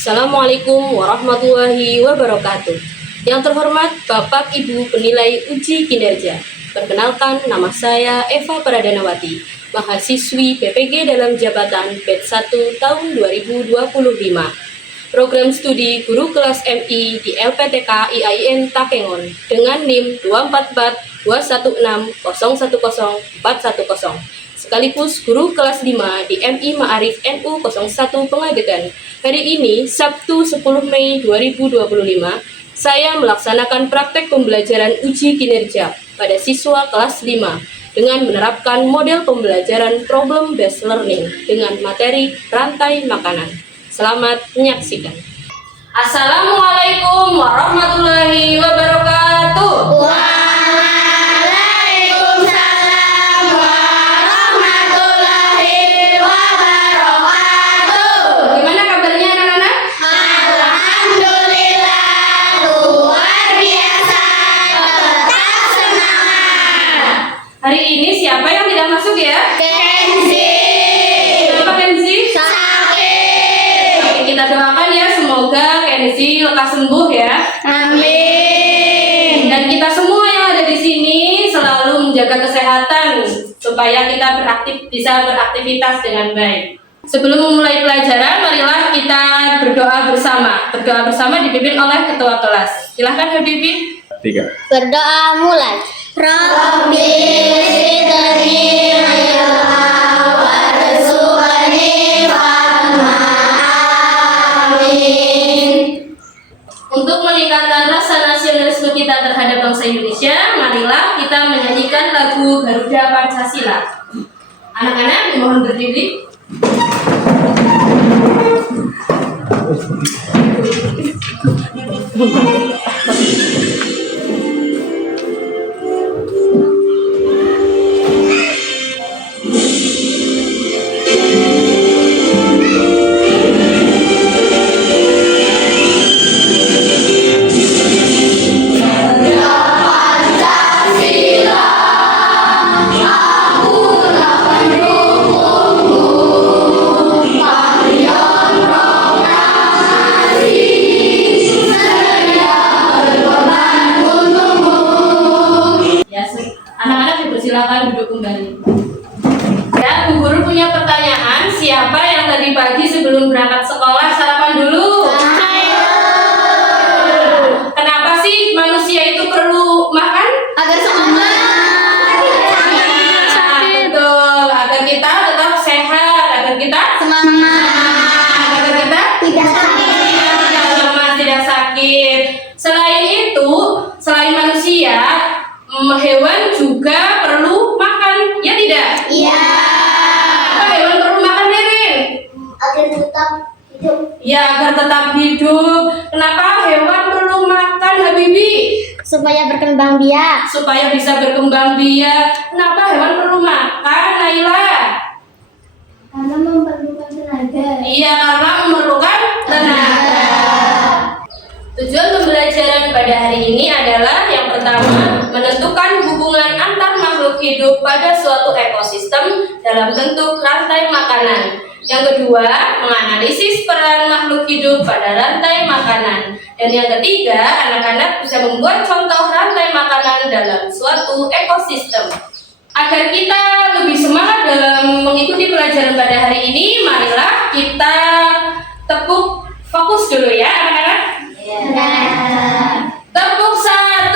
Assalamualaikum warahmatullahi wabarakatuh. Yang terhormat Bapak Ibu penilai uji kinerja. Perkenalkan, nama saya Eva Pradanawati, mahasiswi PPG dalam jabatan batch 1 tahun 2025. Program studi guru kelas MI di LPTK IAIN Takengon dengan NIM 2442160104110. Sekaligus guru kelas 5 di MI Ma'arif NU 01 Pengadegan. Hari ini, Sabtu 10 Mei 2025, saya melaksanakan praktek pembelajaran uji kinerja pada siswa kelas 5 dengan menerapkan model pembelajaran problem based learning dengan materi rantai makanan. Selamat menyaksikan. Assalamualaikum warahmatullahi wabarakatuh. Hari ini siapa yang tidak masuk ya? Kenzi. Kenapa Kenzi? Sakit. Oke, kita doakan ya, semoga Kenzi lekas sembuh ya. Amin. Dan kita semua yang ada di sini selalu menjaga kesehatan supaya kita bisa beraktivitas dengan baik. Sebelum memulai pelajaran, marilah kita berdoa bersama. Berdoa bersama dipimpin oleh ketua kelas. Silahkan Habibie. 3. Berdoa mulai. Rabbi zidni ilma warzuqni fahma. Amin. Untuk meningkatkan rasa nasionalisme kita terhadap bangsa Indonesia, marilah kita menyanyikan lagu Garuda Pancasila. Anak-anak mohon berdiri. Silakan duduk kembali. Ya, Bu Guru punya pertanyaan. Siapa yang tadi pagi sebelum berangkat sekolah sarapan dulu? Kenapa sih manusia itu perlu makan? Agar semangat. Betul, agar kita tetap sehat, agar kita Semangat. agar kita Tidak sakit. tidak lemah, tidak sakit. Selain itu, selain manusia, hewan juga perlu makan, ya tidak? Iya. Apa hewan perlu makan, Devin? Agar tetap hidup. Ya, agar tetap hidup. Kenapa hewan perlu makan, Habibie? Supaya berkembang biak. Supaya bisa berkembang biak. Kenapa hewan perlu makan, Naila? Karena memerlukan tenaga. Iya, karena memerlukan tenaga. Tujuan pembelajaran pada hari ini adalah yang pertama, menentukan hubungan antar makhluk hidup pada suatu ekosistem dalam bentuk rantai makanan. Yang kedua, menganalisis peran makhluk hidup pada rantai makanan. Dan yang ketiga, anak-anak bisa membuat contoh rantai makanan dalam suatu ekosistem. Agar kita lebih semangat dalam mengikuti pelajaran pada hari ini, marilah kita tepuk fokus dulu ya anak-anak. Tepuk 1,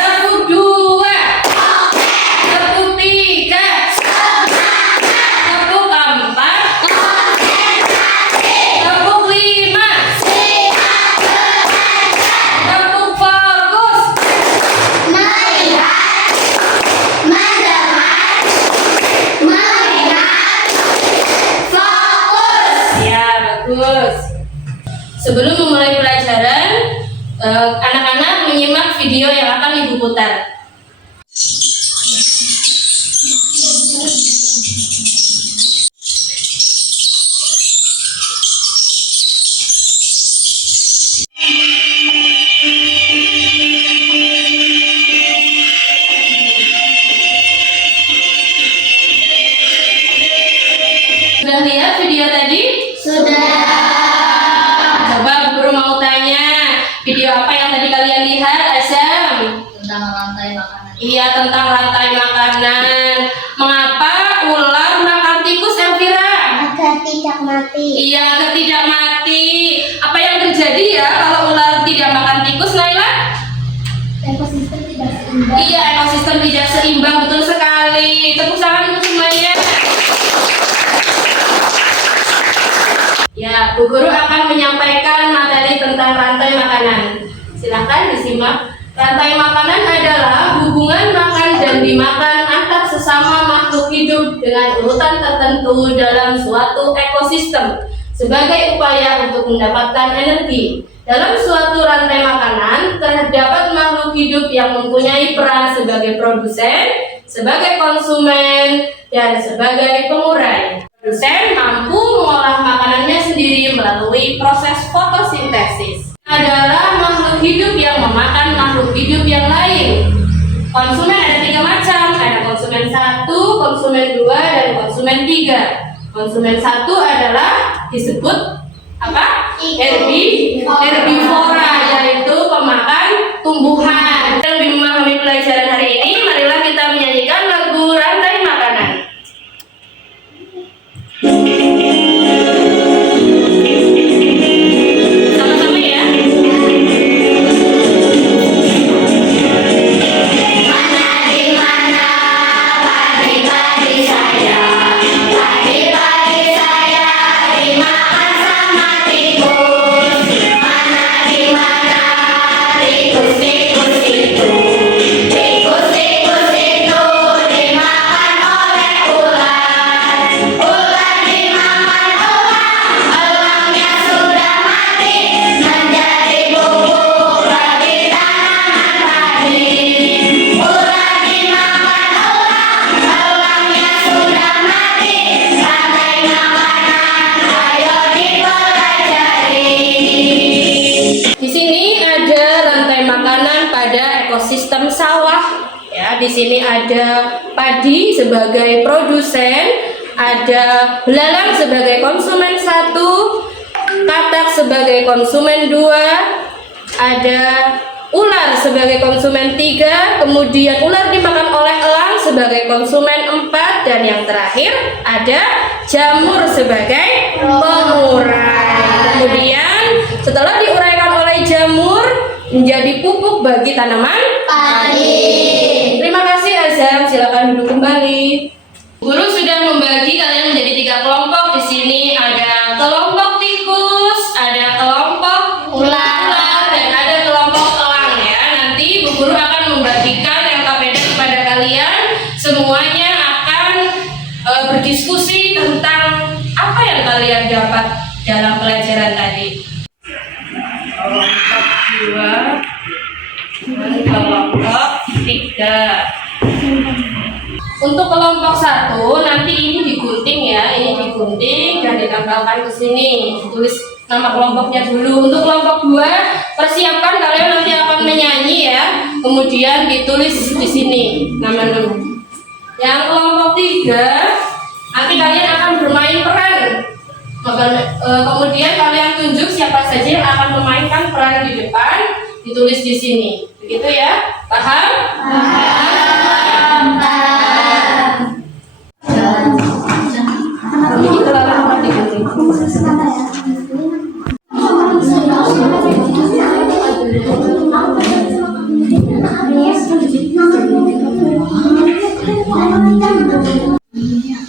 tepuk 2, tepuk 3, tepuk 4, tepuk 5, tepuk fokus. Melihat, mendengar, melihat, fokus. Ya, bagus. Sebelum memulai pelajaran, anak-anak menyimak video yang akan Ibu putar. Sudah lihat video tadi? Sudah. kalian lihat, Azam? Tentang rantai makanan. Iya, tentang rantai makanan. Mengapa ular makan tikus, Elvira? Agar tidak mati. Iya, agar tidak mati. Apa yang terjadi ya kalau ular tidak makan tikus, Naila? Ekosistem tidak seimbang. Iya, ekosistem tidak seimbang, betul sekali. Tepuk tangan untuk semuanya. Ya, Bu Guru akan menyampaikan materi tentang rantai makanan. Silakan disimak. Rantai makanan adalah hubungan makan dan dimakan antar sesama makhluk hidup dengan urutan tertentu dalam suatu ekosistem sebagai upaya untuk mendapatkan energi. Dalam suatu rantai makanan, terdapat makhluk hidup yang mempunyai peran sebagai produsen, sebagai konsumen, dan sebagai pengurai. Produsen mampu mengolah makanannya sendiri melalui proses fotosintesis. Adalah makhluk hidup yang memakan makhluk hidup yang lain. Konsumen ada 3 macam, ada konsumen 1, konsumen 2, dan konsumen 3. Konsumen 1 adalah disebut apa? Herbivora, yaitu pemakan tumbuhan. Untuk lebih memahami pelajaran hari ini, marilah kita menyanyikan lagu Rantai Makanan. Sama-sama ya. Ekosistem sawah ya, di sini ada padi sebagai produsen, ada belalang sebagai konsumen 1, katak sebagai konsumen 2, ada ular sebagai konsumen 3, kemudian ular dimakan oleh elang sebagai konsumen 4, dan yang terakhir ada jamur sebagai pengurai. Kemudian setelah diuraikan oleh jamur menjadi pupuk bagi tanaman padi. Terima kasih Azam, silakan duduk kembali. Guru sudah membagi kalian menjadi 3 kelompok. Di sini ada kelompok tikus, ada kelompok ular, dan ada kelompok elang ya. Nanti Bu Guru akan membagikan LKPD kepada kalian. Semuanya akan berdiskusi tentang apa yang kalian dapat dalam pelajaran tadi. Kelompok 2 dan kelompok 3. Untuk kelompok 1 nanti ini digunting ya, ini digunting dan ditempelkan ke sini. Tulis nama kelompoknya dulu. Untuk kelompok 2 persiapkan, kalian nanti akan menyanyi ya. Kemudian ditulis di sini nama-nama. Yang kelompok 3 nanti kalian akan bermain peran. Kemudian kalian tunjuk siapa saja yang akan memainkan peran di depan, ditulis di sini. Begitu ya? Paham? Paham. Begitu lah digunting.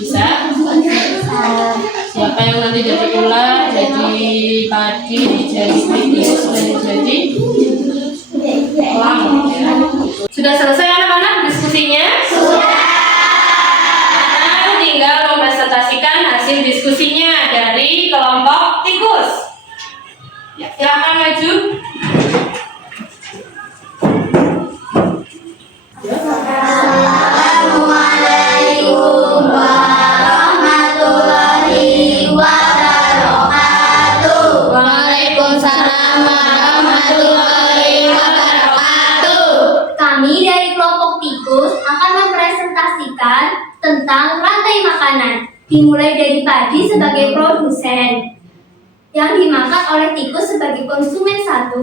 Bisa? Siapa yang nanti jadi ular, jadi padi, jadi tikus, dan jadi elang? Sudah selesai anak-anak diskusinya? Sudah. Nah, tinggal mempresentasikan hasil diskusinya dari kelompok tikus. Ya, silakan maju. Assalamualaikum warahmatullahi wabarakatuh. Waalaikumsalam warahmatullahi wabarakatuh. Kami dari kelompok tikus akan mempresentasikan tentang rantai makanan, dimulai dari padi sebagai produsen, yang dimakan oleh tikus sebagai konsumen 1,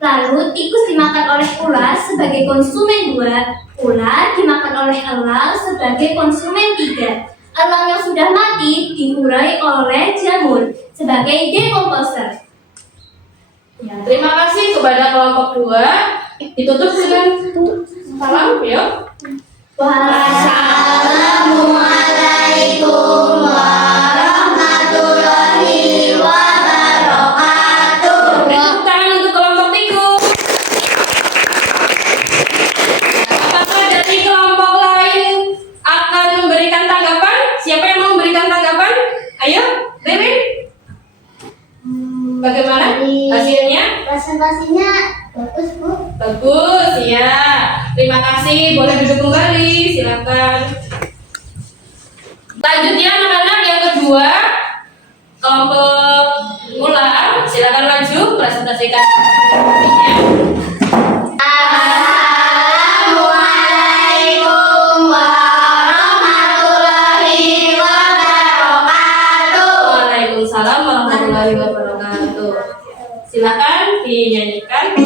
Lalu tikus dimakan oleh ular sebagai konsumen 2, ular dimakan oleh elang sebagai konsumen 3. Elang yang sudah mati diurai oleh jamur sebagai decomposer. Ya, terima kasih kepada kelompok 2. Ditutup dengan salam, yuk. Wassalamualaikum warahmatullahi wabarakatuh. Tepuk tangan untuk kelompok tikus. Apakah dari kelompok lain akan memberikan tanggapan? Siapa yang mau memberikan tanggapan? Ayo, Ririn. Bagaimana hasilnya? Presentasinya bagus, Bu. Bagus, ya. Terima kasih. Boleh duduk kembali. Silakan. Lanjut ya anak-anak, yang kedua, kelompok ular. Silakan maju presentasikan. Assalamualaikum warahmatullahi wabarakatuh. Waalaikumsalam warahmatullahi wabarakatuh. Silakan dinyanyikan.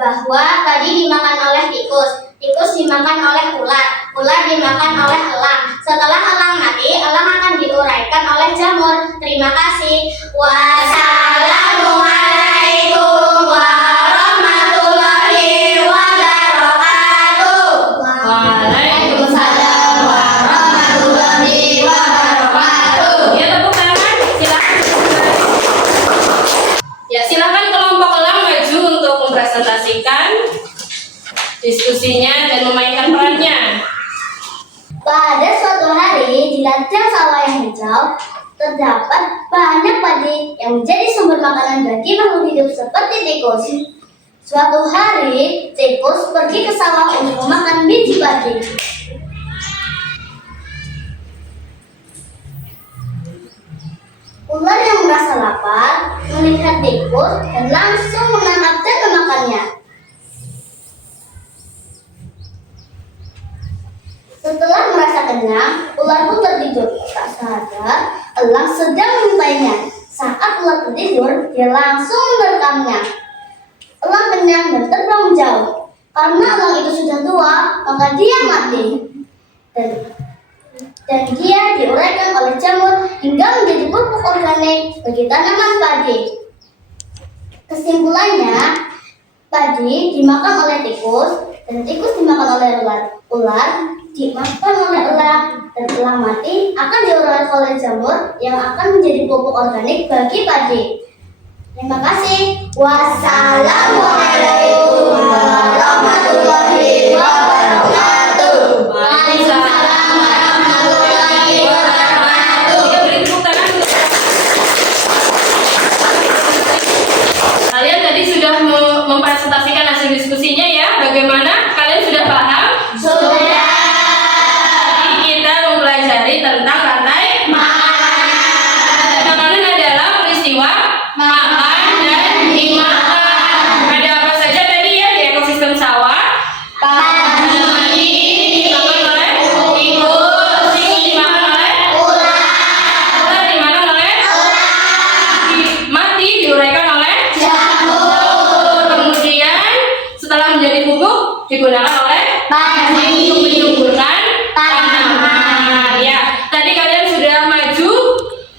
Bahwa tadi dimakan oleh tikus, tikus dimakan oleh ular, ular dimakan oleh elang. Setelah elang mati, elang akan diuraikan oleh jamur. Terima kasih. Wassalamualaikum warahmatullahi wabarakatuh. Waalaikumsalam warahmatullahi wabarakatuh. Ya, tepuk tangan. Silakan. Ya, silakan kelompok elang maju untuk mempresentasikan diskusinya dan memainkan perannya. Pada suatu hari di ladang sawah yang hijau terdapat banyak padi yang menjadi sumber makanan bagi makhluk hidup seperti tikus. Suatu hari tikus pergi ke sawah untuk memakan biji padi. Ular yang merasa lapar melihat tikus dan langsung menangkap dan memakannya. Setelah merasa kenyang, ular pun tertidur. Tak sadar, elang sedang menyukainya. Saat ular tertidur, dia langsung menerekamnya. Elang kenyang dan terbang menjauh. Karena elang itu sudah tua, maka dia mati. Dan dia diuraikan oleh jamur hingga menjadi pupuk organik bagi tanaman padi. Kesimpulannya, padi dimakan oleh tikus dan tikus dimakan oleh ular. Ular dimakan oleh elang dan elang mati akan diuraikan oleh jamur yang akan menjadi pupuk organik bagi padi. Terima kasih. Wassalamualaikum warahmatullahi wabarakatuh. Waalaikumsalam warahmatullahi wabarakatuh. Ya, beri tepuk tangan. Kalian tadi sudah mempresentasikan hasil diskusinya ya. Bagaimana? Kalian sudah paham? Sudah. Jadi kita mempelajari tentang rantai makanan. Makanan adalah peristiwa makan dan dimakan. Ada apa saja tadi ya di ekosistem sawah? Ada mani dimakan oleh tikus, tikus dimakan oleh ular dimakan oleh mati diuraikan oleh jamur. Kemudian setelah menjadi pupuk digunakan oleh padi untuk menyuburkan tanaman. Ya, tadi kalian sudah maju.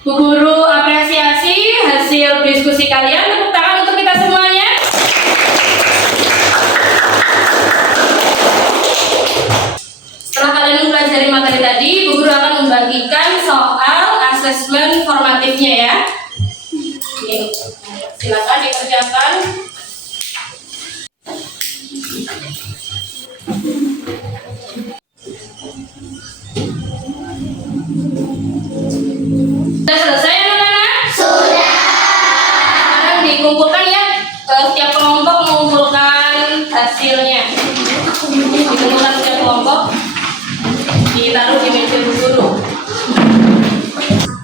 Bu Guru apresiasi hasil diskusi kalian. Tepuk tangan untuk kita semuanya. Setelah kalian mempelajari materi tadi, Bu Guru akan membagikan soal asesmen formatifnya ya. Oke, silakan dikerjakan. Sudah selesai anak-anak? Sudah. Sekarang dikumpulkan ya. Setiap kelompok mengumpulkan hasilnya. Dikumpulkan setiap kelompok. Ditaruh di meja Bu Guru.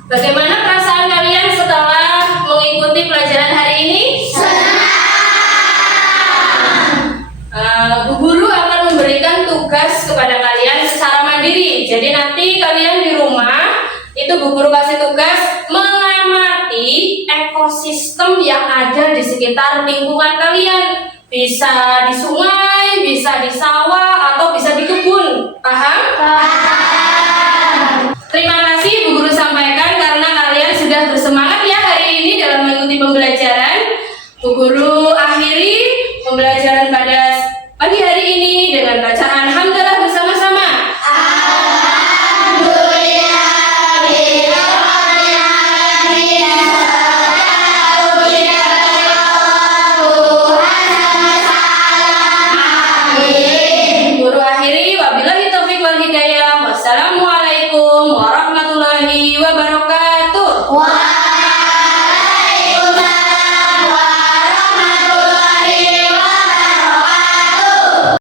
Bagaimana perasaan kalian setelah mengikuti pelajaran hari ini? Bu Guru akan memberikan tugas kepada kalian secara mandiri. Jadi nanti kalian di rumah itu Bu Guru kasih tugas mengamati ekosistem yang ada di sekitar lingkungan kalian. Bisa di sungai, bisa di sawah, atau bisa di kebun. Paham? Terima kasih Bu Guru sampaikan karena kalian sudah bersemangat ya hari ini dalam mengikuti pembelajaran. Bu Guru akhiri pembelajaran pada pagi hari ini dengan bacaan hamdalah